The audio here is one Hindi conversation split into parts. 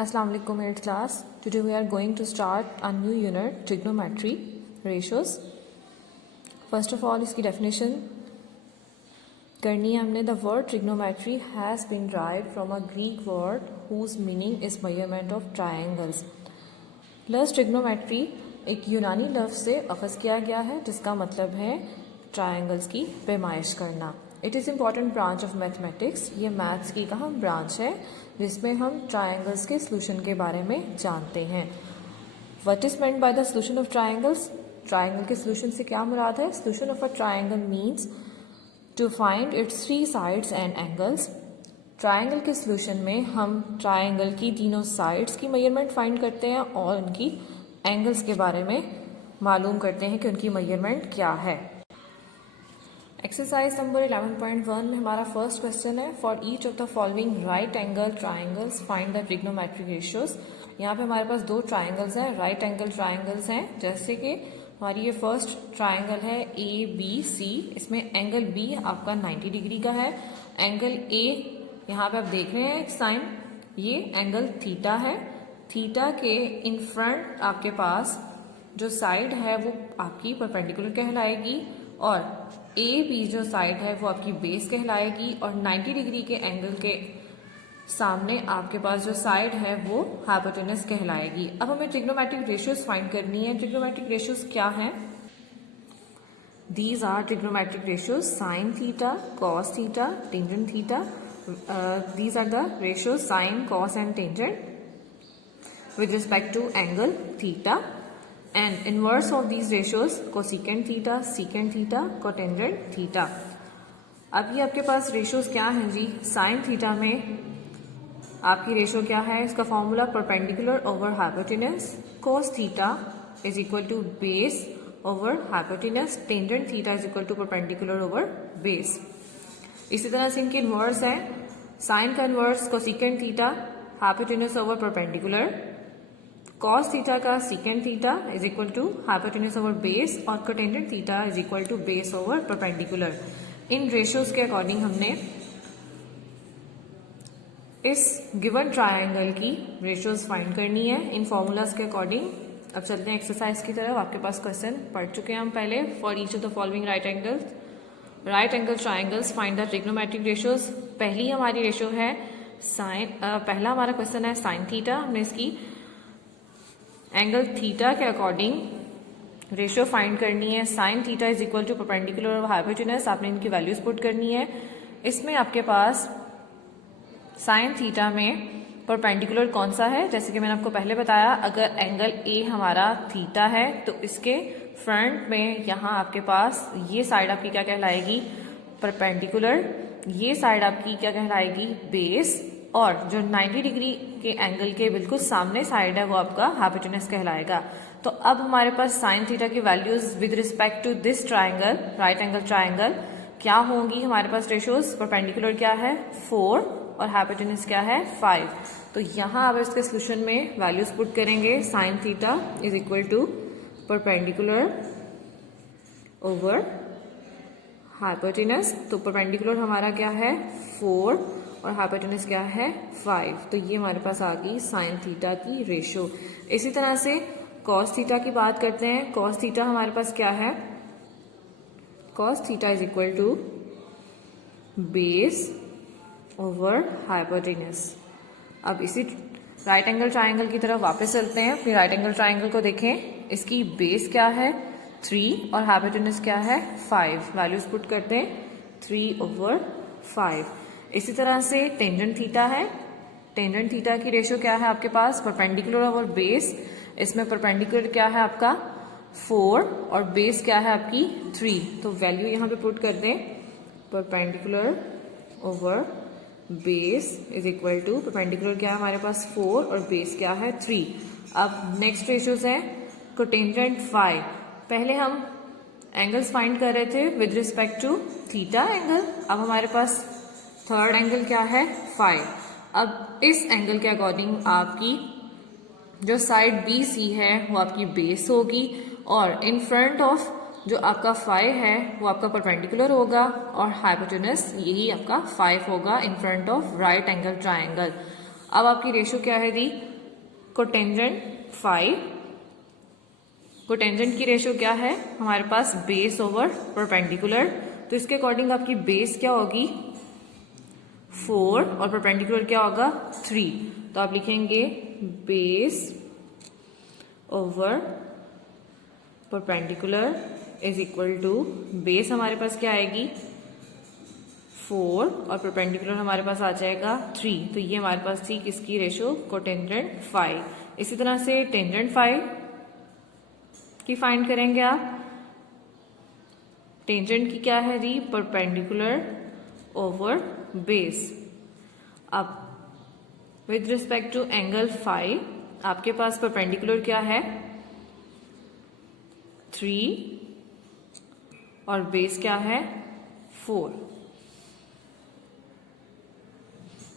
Assalamu alaikum 8th class. Today we are going to start a new unit, trigonometry, ratios. First of all, इसकी definition करनी है हमने. The word trigonometry has been derived from a Greek word whose meaning is measurement of triangles. लफ्ज़ trigonometry एक यूनानी लफ्ज़ से अखज़ किया गया है जिसका मतलब है ट्रायंगल्स की पैमाइश करना. It is important branch of mathematics. ये मैथ्स की एक अहम ब्रांच है जिसमें हम ट्रायंगल्स के सोल्यूशन के बारे में जानते हैं. What is meant by the solution of triangles? Triangle के सोल्यूशन से क्या मुराद है? Solution of a triangle means to find its 3 sides and angles. Triangle के सोल्यूशन में हम ट्रायंगल की तीनों साइड्स की मेजरमेंट फाइंड करते हैं और उनकी एंगल्स के बारे में मालूम करते हैं कि उनकी मेजरमेंट क्या है. एक्सरसाइज नंबर 11.1 में हमारा फर्स्ट क्वेश्चन है. For each of the following right angle triangles find the trigonometric ratios. यहाँ पे हमारे पास 2 ट्राइंगल्स हैं, राइट एंगल ट्राइंगल्स हैं. जैसे कि हमारी ये फर्स्ट ट्राइंगल है ABC. इसमें एंगल B आपका 90 डिग्री का है. एंगल A यहाँ पे आप देख रहे हैं साइन, ये एंगल थीटा है. थीटा के इन फ्रंट आपके पास जो साइड है वो आपकी परपेंडिकुलर कहलाएगी और AB जो साइड है वो आपकी बेस कहलाएगी और 90 डिग्री के एंगल के सामने आपके पास जो साइड है वो हाइपोटेनस कहलाएगी. अब हमें ट्रिग्नोमेट्रिक रेशियोज फाइंड करनी है. ट्रिग्नोमेट्रिक रेशियोज क्या हैं? These are trigonometric ratios sine theta, cos theta, tangent theta. These are the ratios sine, cos and tangent with respect to angle theta, and inverse of these ratios cosecant theta, secant theta, cotangent theta. अब ये आपके पास रेशियोज क्या हैं जी? साइन थीटा में आपकी रेशियो क्या है? इसका formula perpendicular over hypotenuse. Cos theta is equal to base over hypotenuse. Tangent theta is equal to perpendicular over base. इसी तरह से इनके इनवर्स है. साइन का inverse cosecant theta, hypotenuse over perpendicular. Cos theta का secant theta is equal to hypotenuse over base और cotangent theta is equal to base over perpendicular. इन रेशियोज के अकॉर्डिंग हमने इस गिवन ट्रायंगल की रेशियोज फाइंड करनी है इन फॉर्मूलाज के अकॉर्डिंग. अब चलते हैं एक्सरसाइज की तरफ. आपके पास क्वेश्चन पढ़ चुके हैं हम पहले. For each of the following right angle triangles find the trigonometric ratios. पहली हमारी रेशियो है साइन. पहला हमारा क्वेश्चन है साइन थीटा. हमने इसकी एंगल थीटा के अकॉर्डिंग रेशियो फाइंड करनी है. Sine theta is equal to perpendicular और हाइपोटेनस. आपने इनकी वैल्यूज पुट करनी है. इसमें आपके पास साइन थीटा में परपेंडिकुलर कौन सा है? जैसे कि मैंने आपको पहले बताया, अगर एंगल A हमारा थीटा है तो इसके फ्रंट में यहाँ आपके पास ये साइड आपकी क्या कहलाएगी? परपेंडिकुलर. ये साइड आपकी क्या कहलाएगी? बेस. और जो 90 डिग्री के एंगल के बिल्कुल सामने साइड है वो आपका हाइपोटेनस कहलाएगा. तो अब हमारे पास साइन थीटा की values with respect to this triangle, right angle triangle, क्या होंगी? हमारे पास रेशियोज परपेंडिकुलर क्या है? 4 और हाइपोटेनस क्या है? 5. तो यहाँ अब इसके सोल्यूशन में वैल्यूज पुट करेंगे. Sine theta is equal to perpendicular over hypotenuse. तो परपेंडिकुलर हमारा क्या है? 4 और हाइपोटेनस क्या है? 5. तो ये हमारे पास आ गई साइन थीटा की रेशियो. इसी तरह से कॉस थीटा की बात करते हैं. कॉस थीटा हमारे पास क्या है? Cos theta is equal to base over hypotenuse. अब इसी राइट एंगल ट्राइंगल की तरफ वापस चलते हैं. फिर राइट एंगल ट्राइंगल को देखें. इसकी बेस क्या है? 3 और हाइपोटेनस क्या है? 5. वैल्यूज पुट करते हैं 3 ओवर 5. इसी तरह से टेंजेंट थीटा है. टेंजेंट थीटा की रेशियो क्या है आपके पास? Perpendicular over base. इसमें परपेंडिकुलर क्या है आपका? 4 और बेस क्या है आपकी? 3. तो वैल्यू यहाँ पे पुट कर दें. Perpendicular over base is equal to perpendicular क्या है हमारे पास? 4 और बेस क्या है? 3. अब नेक्स्ट रेशियोज है कोटेंजेंट 5. पहले हम एंगल्स फाइंड कर रहे थे with respect to theta angle. अब हमारे पास थर्ड एंगल क्या है? 5. अब इस एंगल के अकॉर्डिंग आपकी जो साइड BC है वो आपकी बेस होगी और इन फ्रंट ऑफ जो आपका 5 है वो आपका परपेंडिकुलर होगा और हाइपोटेनस यही आपका 5 होगा in front of right angle triangle. अब आपकी रेशियो क्या है दी? कोटेंजेंट 5, कोटेंजेंट की रेशियो क्या है हमारे पास, बेस ओवर परपेंडिकुलर, तो इसके अकॉर्डिंग आपकी बेस क्या होगी 4 और परपेंडिकुलर क्या होगा 3, तो आप लिखेंगे base over perpendicular is equal to, base हमारे पास क्या आएगी 4 और परपेंडिकुलर हमारे पास आ जाएगा 3, तो ये हमारे पास थी किसकी रेशियो, कोटेंजेंट 5। इसी तरह से टेंजेंट 5 की फाइंड करेंगे आप, टेंजेंट की क्या है जी, परपेंडिकुलर ओवर बेस। अब विद रिस्पेक्ट टू एंगल 5 आपके पास परपेंडिकुलर क्या है 3 और बेस क्या है 4।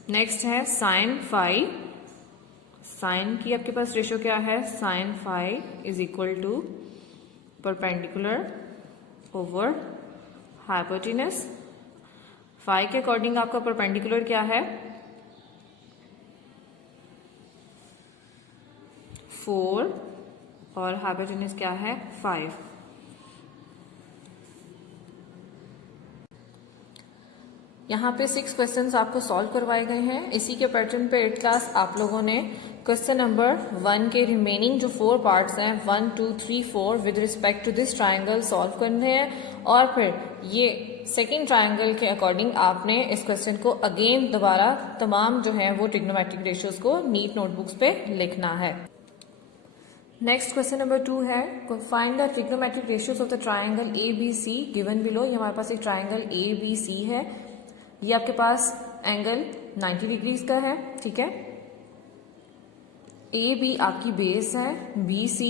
नेक्स्ट है साइन 5, साइन की आपके पास रेशियो क्या है, sine 5 is equal to perpendicular over hypotenuse. 5 के अकॉर्डिंग आपका परपेंडिकुलर क्या है 4 और हाइपोटेनस क्या है 5। यहाँ पे 6 क्वेश्चंस आपको सॉल्व करवाए गए हैं। इसी के पैटर्न पे 8th क्लास आप लोगों ने क्वेश्चन नंबर 1 के रिमेनिंग जो 4 पार्ट्स हैं 1, 2, 3, 4 with respect to this triangle solve करने हैं, और फिर ये सेकेंड ट्राइंगल के अकॉर्डिंग आपने इस क्वेश्चन को अगेन दोबारा तमाम जो है वो ट्रिग्नोमेट्रिक रेशियोज को नीट नोटबुक्स पे लिखना है। नेक्स्ट क्वेश्चन नंबर 2 है, find the trigonometric ratios of the triangle ABC given below. ये हमारे पास एक ट्राइंगल ABC है, ये आपके पास एंगल 90 डिग्रीज का है, ठीक है। AB आपकी बेस है, BC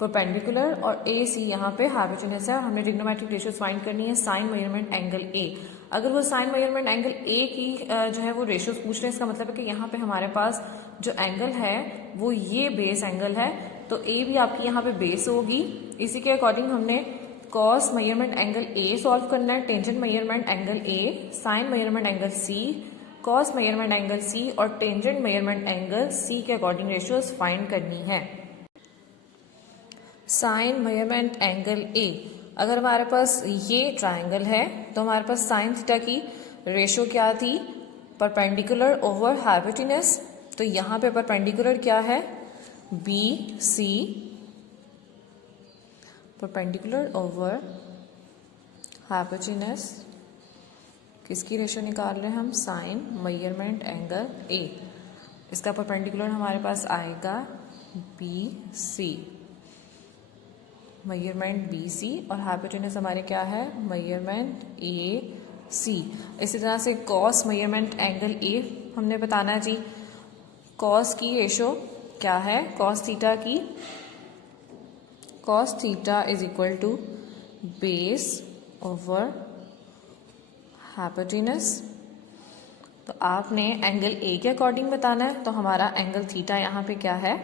परपेंडिकुलर और AC यहाँ पे हाइपोटेनस है। हमने ट्रिग्नोमेट्रिक रेशियोज फाइंड करनी है साइन मेजरमेंट एंगल A। अगर वो साइन मेजरमेंट एंगल A की जो है वो रेशियोज पूछ रहे हैं, इसका मतलब है कि यहाँ पे हमारे पास जो एंगल है वो ये बेस एंगल है, तो A भी आपकी यहाँ पे बेस होगी। इसी के अकॉर्डिंग हमने cos measurement angle A solve करना है, tangent measurement angle A, sine measurement angle C, cos measurement angle C और टेंजेंट मेजरमेंट एंगल C के अकॉर्डिंग रेशियोज फाइंड करनी है। साइन मेजरमेंट एंगल A, अगर हमारे पास ये ट्राइंगल है तो हमारे पास साइन थीटा की रेशियो क्या थी, परपेंडिकुलर ओवर हाइपोटेनस, तो यहाँ पे परपेंडिकुलर क्या है BC परपेंडिकुलर ओवर हाइपोटेनस, किसकी रेशियो निकाल रहे हैं हम, साइन मेजरमेंट एंगल A। इसका परपेंडिकुलर हमारे पास आएगा BC, मेजरमेंट BC और हाइपोटेनस हमारे क्या है मेजरमेंट AC। इसी तरह से कॉस मेजरमेंट एंगल A हमने बताना जी, कॉस की रेशियो क्या है कॉस थीटा की, cos theta is equal to base over hypotenuse. तो आपने एंगल A के अकॉर्डिंग बताना है, तो हमारा एंगल थीटा यहाँ पे क्या है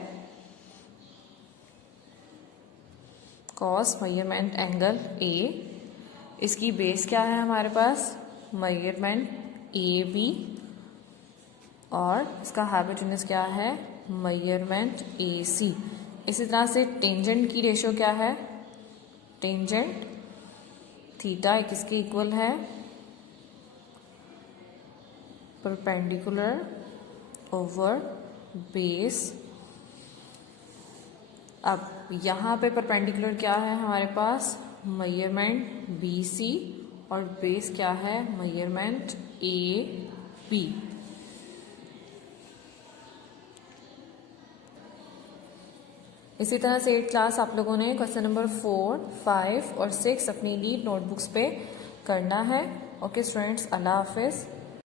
cos मेजरमेंट एंगल A, इसकी बेस क्या है हमारे पास मेजरमेंट AB और इसका हाइपोटेनस क्या है मेजरमेंट AC। इसी तरह से टेंजेंट की रेशियो क्या है, टेंजेंट थीटा किसके इक्वल है परपेंडिकुलर ओवर बेस। अब यहाँ पे परपेंडिकुलर क्या है हमारे पास मेजरमेंट BC और बेस क्या है मेजरमेंट AB। इसी तरह से 8th क्लास आप लोगों ने क्वेश्चन नंबर 4, 5 और 6 अपनी नीट नोटबुक्स पे करना है। ओके स्टूडेंट्स, अल्लाह हाफिज।